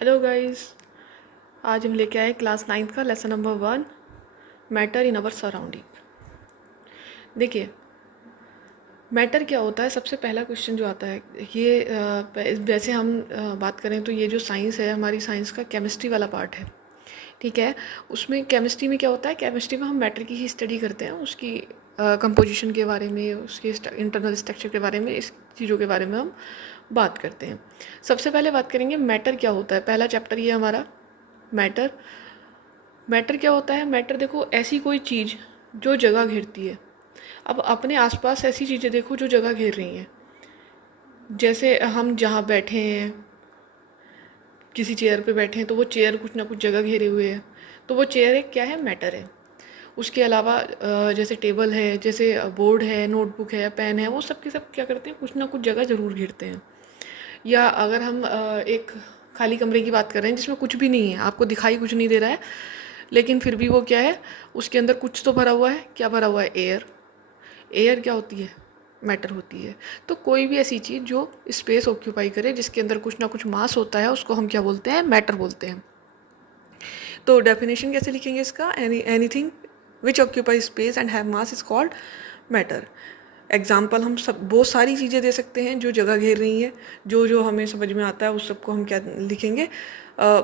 Hello guys. आज हम लेके आए क्लास 9th का lesson number 1, matter in our surrounding. देखिए, मैटर क्या होता है। सबसे पहला क्वेश्चन जो आता है ये वैसे हम बात करें तो ये जो साइंस है, हमारी साइंस का केमिस्ट्री वाला पार्ट है। ठीक है। उसमें केमिस्ट्री में क्या होता है, केमिस्ट्री में हम मैटर की ही स्टडी करते हैं, उसकी कंपोजिशन के बारे में, उसके इंटरनल स्ट्रक्चर के बारे में, इस चीज़ों के बारे में हम बात करते हैं। सबसे पहले बात करेंगे मैटर क्या होता है। पहला चैप्टर ये हमारा मैटर। मैटर क्या होता है। मैटर देखो, ऐसी कोई चीज़ जो जगह घेरती है। अब अपने आसपास ऐसी चीज़ें देखो जो जगह घेर रही हैं। जैसे हम जहाँ बैठे हैं, किसी चेयर पे बैठे हैं तो वो चेयर कुछ ना कुछ जगह घेरे हुए है, तो वो चेयर एक क्या है, मैटर है। उसके अलावा जैसे टेबल है, जैसे बोर्ड है, नोटबुक है, पेन है, वो सब के सब क्या करते हैं, कुछ ना कुछ जगह ज़रूर घेरते हैं। या अगर हम एक खाली कमरे की बात कर रहे हैं जिसमें कुछ भी नहीं है, आपको दिखाई कुछ नहीं दे रहा है, लेकिन फिर भी वो क्या है, उसके अंदर कुछ तो भरा हुआ है। क्या भरा हुआ है, एयर। एयर क्या होती है, मैटर होती है। तो कोई भी ऐसी चीज़ जो स्पेस ऑक्यूपाई करे, जिसके अंदर कुछ ना कुछ मास होता है, उसको हम क्या बोलते हैं, मैटर बोलते हैं। तो डेफिनेशन कैसे लिखेंगे इसका, anything which occupy space and have mass is called matter. Example हम सब बहुत सारी चीज़ें दे सकते हैं जो जगह घेर रही हैं। जो जो हमें समझ में आता है उस सबको हम क्या लिखेंगे,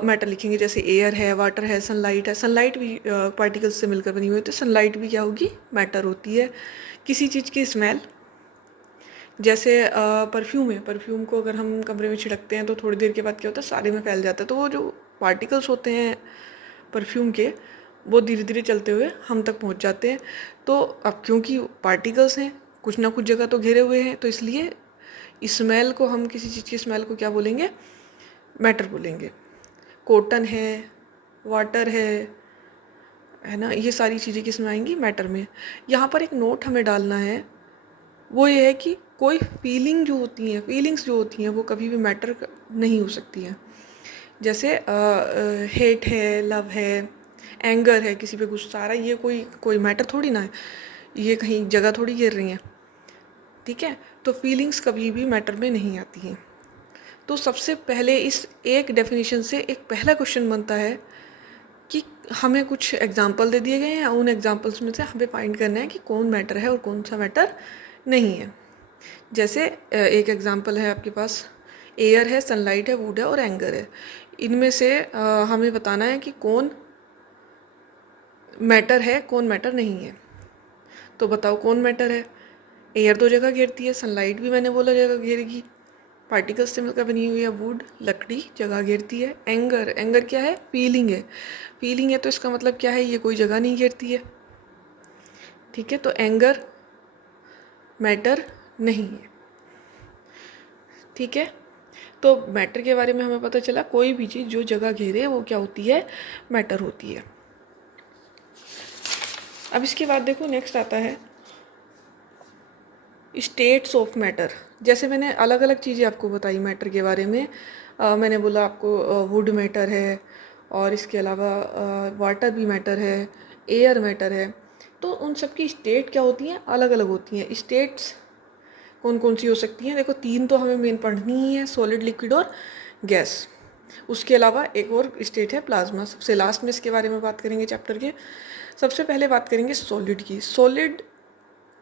मैटर लिखेंगे। जैसे एयर है, वाटर है, सनलाइट है। सनलाइट भी पार्टिकल्स से मिलकर बनी हुई है, तो सनलाइट भी क्या होगी, मैटर होती है। किसी चीज़ की स्मेल, जैसे परफ्यूम है, परफ्यूम को अगर हम कमरे में छिड़कते हैं तो थोड़ी देर के बाद क्या होता है, सारे में फैल जाता है। तो वो जो पार्टिकल्स होते हैं परफ्यूम के, वो धीरे धीरे चलते हुए हम तक पहुंच जाते हैं। तो अब क्योंकि पार्टिकल्स हैं, कुछ ना कुछ जगह तो घेरे हुए हैं, तो इसलिए स्मेल को हम, किसी चीज़ की स्मेल को क्या बोलेंगे, मैटर बोलेंगे। कॉटन है, वाटर है ना, ये सारी चीज़ें किस में आएंगी, मैटर में। यहाँ पर एक नोट हमें डालना है, वो ये है कि कोई फीलिंग जो होती हैं, फीलिंग्स जो होती हैं, वो कभी भी मैटर नहीं हो सकती हैं। जैसे हेट है, लव है, एंगर है, किसी पे गुस्सा आ रहा है, ये कोई कोई मैटर थोड़ी ना है, ये कहीं जगह थोड़ी घेर रही हैं। ठीक है। तो फीलिंग्स कभी भी मैटर में नहीं आती हैं। तो सबसे पहले इस एक डेफिनेशन से एक पहला क्वेश्चन बनता है कि हमें कुछ एग्जाम्पल दे दिए गए हैं, उन एग्जाम्पल्स में से हमें फाइंड करना है कि कौन मैटर है और कौन सा मैटर नहीं है। जैसे एक एग्जाम्पल है आपके पास, एयर है, सनलाइट है, वुड है और एंगर है। इनमें से हमें बताना है कि कौन मैटर है, कौन मैटर नहीं है। तो बताओ कौन मैटर है। एयर तो जगह घेरती है, सनलाइट भी मैंने बोला जगह घेरेगी, पार्टिकल्स से मिलकर बनी हुई है। वुड, लकड़ी, जगह घेरती है। एंगर, एंगर क्या है, फीलिंग है। फीलिंग है तो इसका मतलब क्या है, ये कोई जगह नहीं घेरती है। ठीक है। तो एंगर मैटर नहीं है। ठीक है। तो मैटर के बारे में हमें पता चला, कोई भी चीज़ जो जगह घेरे वो क्या होती है, मैटर होती है। अब इसके बाद देखो नेक्स्ट आता है स्टेट्स ऑफ मैटर। जैसे मैंने अलग अलग चीज़ें आपको बताई मैटर के बारे में। मैंने बोला आपको वुड मैटर है, और इसके अलावा वाटर भी मैटर है, एयर मैटर है। तो उन सब की स्टेट क्या होती हैं, अलग अलग होती हैं। स्टेट्स कौन कौन सी हो सकती हैं, देखो तीन तो हमें मेन पढ़नी ही है, सॉलिड, लिक्विड और गैस। उसके अलावा एक और स्टेट है प्लाज्मा, सबसे लास्ट में इसके बारे में बात करेंगे चैप्टर के। सबसे पहले बात करेंगे सॉलिड की। सॉलिड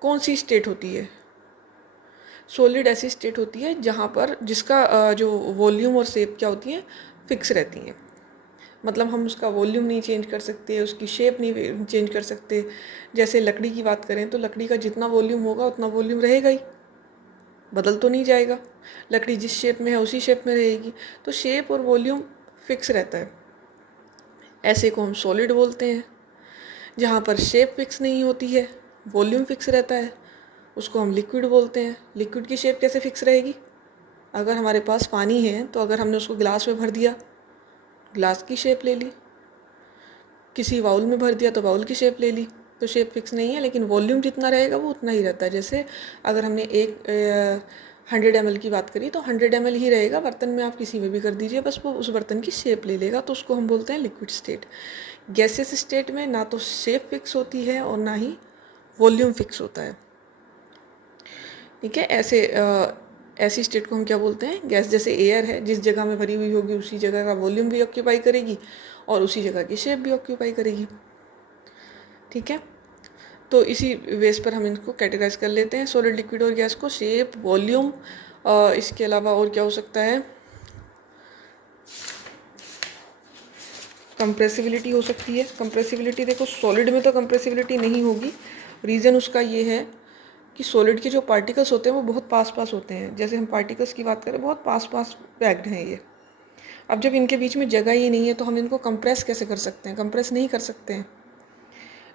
कौन सी स्टेट होती है, सॉलिड ऐसी स्टेट होती है जहाँ पर जिसका जो वॉल्यूम और शेप क्या होती हैं, फिक्स रहती हैं। मतलब हम उसका वॉल्यूम नहीं चेंज कर सकते, उसकी शेप नहीं चेंज कर सकते। जैसे लकड़ी की बात करें तो लकड़ी का जितना वॉल्यूम होगा उतना वॉल्यूम रहेगा ही, बदल तो नहीं जाएगा। लकड़ी जिस शेप में है उसी शेप में रहेगी। तो शेप और वॉल्यूम फिक्स रहता है, ऐसे को हम सॉलिड बोलते हैं। जहाँ पर शेप फिक्स नहीं होती है, वॉल्यूम फिक्स रहता है, उसको हम लिक्विड बोलते हैं। लिक्विड की शेप कैसे फिक्स रहेगी, अगर हमारे पास पानी है तो अगर हमने उसको गिलास में भर दिया, गिलास की शेप ले ली। किसी बाउल में भर दिया तो बाउल की शेप ले ली। तो शेप फिक्स नहीं है, लेकिन वॉल्यूम जितना रहेगा वो उतना ही रहता है। जैसे अगर हमने एक 100 ml की बात करी तो 100 ml ही रहेगा, बर्तन में आप किसी में भी कर दीजिए, बस वो उस बर्तन की शेप ले लेगा। तो उसको हम बोलते हैं लिक्विड स्टेट। गैसेस स्टेट में ना तो शेप फिक्स होती है और ना ही वॉल्यूम फिक्स होता है। ठीक है। ऐसे ऐसी स्टेट को हम क्या बोलते हैं, गैस। जैसे एयर है, जिस जगह में भरी हुई होगी उसी जगह का वॉल्यूम भी ऑक्यूपाई करेगी और उसी जगह की शेप भी ऑक्यूपाई करेगी। ठीक है, तो इसी बेस पर हम इनको कैटेगराइज कर लेते हैं सॉलिड, लिक्विड और गैस को। शेप, वॉल्यूम, इसके अलावा और क्या हो सकता है, कंप्रेसिबिलिटी हो सकती है। कंप्रेसिबिलिटी देखो, सॉलिड में तो कंप्रेसिबिलिटी नहीं होगी। रीज़न उसका ये है कि सॉलिड के जो पार्टिकल्स होते हैं वो बहुत पास पास होते हैं। जैसे हम पार्टिकल्स की बात करें, बहुत पास पास पैक्ड हैं ये। अब जब इनके बीच में जगह ही नहीं है तो हम इनको कंप्रेस कैसे कर सकते हैं? कंप्रेस नहीं कर सकते हैं।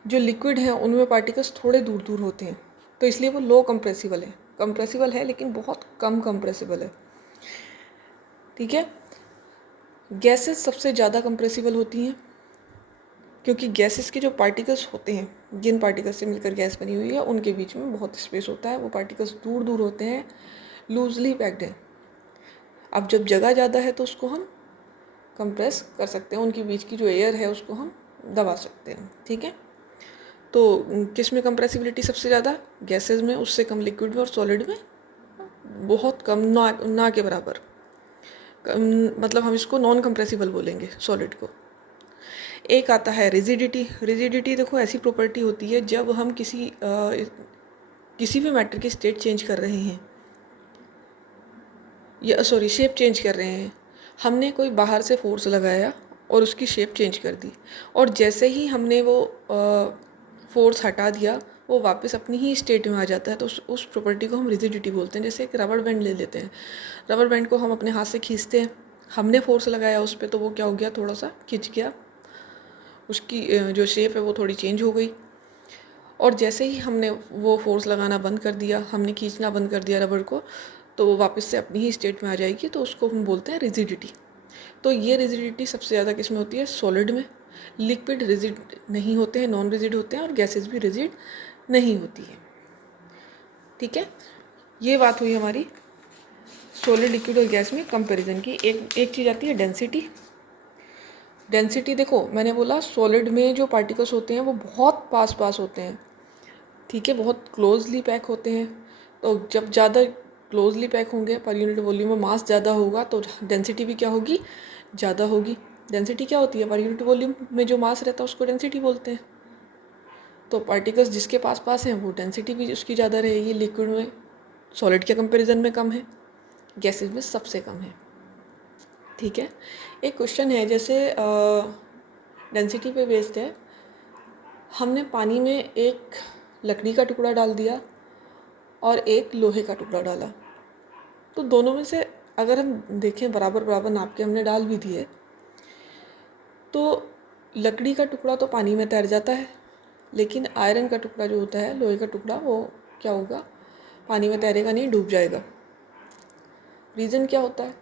जो लिक्विड हैं उनमें पार्टिकल्स थोड़े दूर दूर होते हैं, तो इसलिए वो लो कंप्रेसिबल है। कंप्रेसिबल है लेकिन बहुत कम कंप्रेसिबल है। ठीक है, गैसेस सबसे ज़्यादा कंप्रेसिबल होती हैं, क्योंकि गैसेस के जो पार्टिकल्स होते हैं, जिन पार्टिकल्स से मिलकर गैस बनी हुई है, उनके बीच में बहुत स्पेस होता है। वो पार्टिकल्स दूर दूर होते हैं, लूजली पैक्ड हैं। अब जब जगह ज़्यादा है तो उसको हम कंप्रेस कर सकते हैं, उनके बीच की जो एयर है उसको हम दबा सकते हैं। ठीक है, तो किस में कंप्रेसिबिलिटी सबसे ज़्यादा? गैसेस में, उससे कम लिक्विड में, और सॉलिड में बहुत कम, ना के बराबर। मतलब हम इसको नॉन कंप्रेसिबल बोलेंगे सॉलिड को। एक आता है रिजिडिटी। रिजिडिटी देखो ऐसी प्रॉपर्टी होती है जब हम किसी भी मैटर की स्टेट चेंज कर रहे हैं, या सॉरी शेप चेंज कर रहे हैं। हमने कोई बाहर से फोर्स लगाया और उसकी शेप चेंज कर दी, और जैसे ही हमने वो फोर्स हटा दिया वो वापस अपनी ही स्टेट में आ जाता है, तो उस प्रॉपर्टी को हम रिजिडिटी बोलते हैं। जैसे एक रबर बैंड ले लेते हैं, रबर बैंड को हम अपने हाथ से खींचते हैं, हमने फोर्स लगाया उस पर तो वो क्या हो गया, थोड़ा सा खिंच गया, उसकी जो शेप है वो थोड़ी चेंज हो गई। और जैसे ही हमने वो फोर्स लगाना बंद कर दिया, हमने खींचना बंद कर दिया रबर को, तो वो वापस से अपनी ही स्टेट में आ जाएगी, तो उसको हम बोलते हैं रिजिडिटी। तो ये रिजिडिटी सबसे ज़्यादा किस में होती है? सॉलिड में। लिक्विड रिजिड नहीं होते हैं, नॉन रिजिड होते हैं, और गैसेस भी रिजिड नहीं होती है। ठीक है, ये बात हुई हमारी सॉलिड, लिक्विड और गैस में कंपैरिजन की। एक चीज़ आती है डेंसिटी। डेंसिटी देखो, मैंने बोला सॉलिड में जो पार्टिकल्स होते हैं वो बहुत पास पास होते हैं। ठीक है, बहुत क्लोजली पैक होते हैं। तो जब ज़्यादा क्लोजली पैक होंगे, पर यूनिट वॉल्यूम में मास ज़्यादा होगा, तो डेंसिटी भी क्या होगी? ज़्यादा होगी। डेंसिटी क्या होती है? पर यूनिट वॉल्यूम में जो मास रहता है उसको डेंसिटी बोलते हैं। तो पार्टिकल्स जिसके पास पास हैं वो डेंसिटी भी उसकी ज़्यादा रहेगी। लिक्विड में सॉलिड के कंपैरिजन में कम है, गैसेज में सबसे कम है। ठीक है, एक क्वेश्चन है, जैसे डेंसिटी पे बेस्ड है। हमने पानी में एक लकड़ी का टुकड़ा डाल दिया और एक लोहे का टुकड़ा डाला, तो दोनों में से अगर हम देखें बराबर बराबर नाप के हमने डाल भी दिए, तो लकड़ी का टुकड़ा तो पानी में तैर जाता है, लेकिन आयरन का टुकड़ा जो होता है, लोहे का टुकड़ा, वो क्या होगा? पानी में तैरेगा नहीं, डूब जाएगा। रीज़न क्या होता है?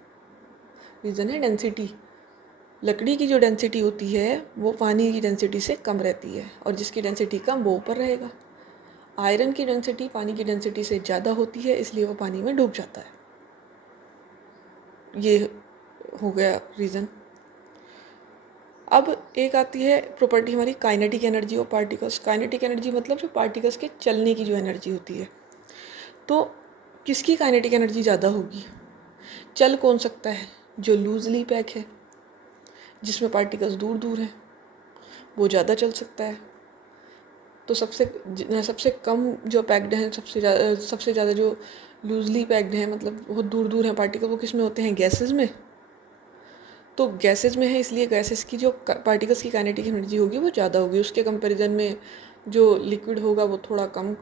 रीज़न है डेंसिटी। लकड़ी की जो डेंसिटी होती है वो पानी की डेंसिटी से कम रहती है, और जिसकी डेंसिटी कम वो ऊपर रहेगा। आयरन की डेंसिटी पानी की डेंसिटी से ज़्यादा होती है, इसलिए वो पानी में डूब जाता है। ये हो गया रीज़न। अब एक आती है प्रॉपर्टी हमारी kinetic energy of particles. Kinetic energy मतलब जो पार्टिकल्स के चलने की जो एनर्जी होती है। तो किसकी काइनेटिक एनर्जी ज़्यादा होगी? चल कौन सकता है? जो लूजली पैक है, जिसमें पार्टिकल्स दूर दूर हैं, वो ज़्यादा चल सकता है। तो सबसे कम जो पैक्ड हैं, सबसे ज़्यादा जो लूजली पैक्ड हैं, मतलब बहुत दूर दूर हैं पार्टिकल, वो किस में होते हैं? गैसेस में। तो गैसेस में है, इसलिए गैसेस की जो पार्टिकल्स की काइनेटिक एनर्जी होगी वो ज़्यादा होगी। उसके कंपैरिजन में जो लिक्विड होगा वो थोड़ा कम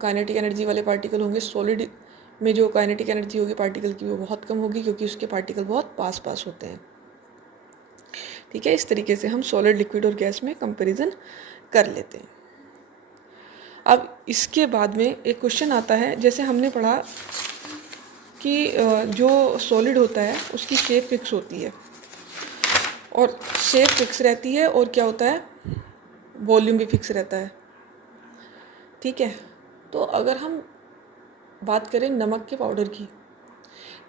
काइनेटिक एनर्जी वाले पार्टिकल होंगे। सॉलिड में जो काइनेटिक एनर्जी होगी पार्टिकल की वो बहुत कम होगी, क्योंकि उसके पार्टिकल बहुत पास पास होते हैं। ठीक है, इस तरीके से हम सॉलिड, लिक्विड और गैस में कंपैरिजन कर लेते हैं। अब इसके बाद में एक क्वेश्चन आता है, जैसे हमने पढ़ा कि जो सॉलिड होता है उसकी शेप फिक्स होती है, और शेप फिक्स रहती है, और क्या होता है? वॉल्यूम भी फिक्स रहता है। ठीक है, तो अगर हम बात करें नमक के पाउडर की,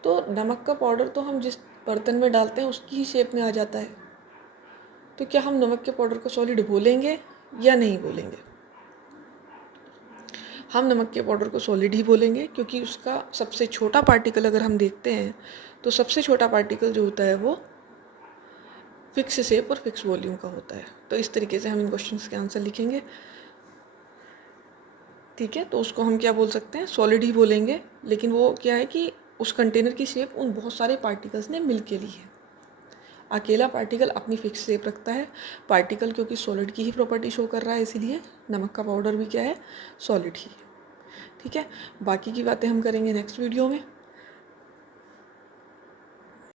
तो नमक का पाउडर तो हम जिस बर्तन में डालते हैं उसकी ही शेप में आ जाता है। तो क्या हम नमक के पाउडर को सॉलिड बोलेंगे या नहीं बोलेंगे? हम नमक के पाउडर को सॉलिड ही बोलेंगे, क्योंकि उसका सबसे छोटा पार्टिकल अगर हम देखते हैं तो सबसे छोटा पार्टिकल जो होता है वो फिक्स शेप और फिक्स वॉल्यूम का होता है। तो इस तरीके से हम इन क्वेश्चंस के आंसर लिखेंगे। ठीक है, तो उसको हम क्या बोल सकते हैं, सॉलिड ही बोलेंगे। लेकिन वो क्या है कि उस कंटेनर की शेप उन बहुत सारे पार्टिकल्स ने मिल के ली है। अकेला पार्टिकल अपनी फिक्स शेप रखता है। पार्टिकल क्योंकि सॉलिड की ही प्रॉपर्टी शो कर रहा है, इसीलिए नमक का पाउडर भी क्या है, सॉलिड ही है। ठीक है, बाकी की बातें हम करेंगे नेक्स्ट वीडियो में।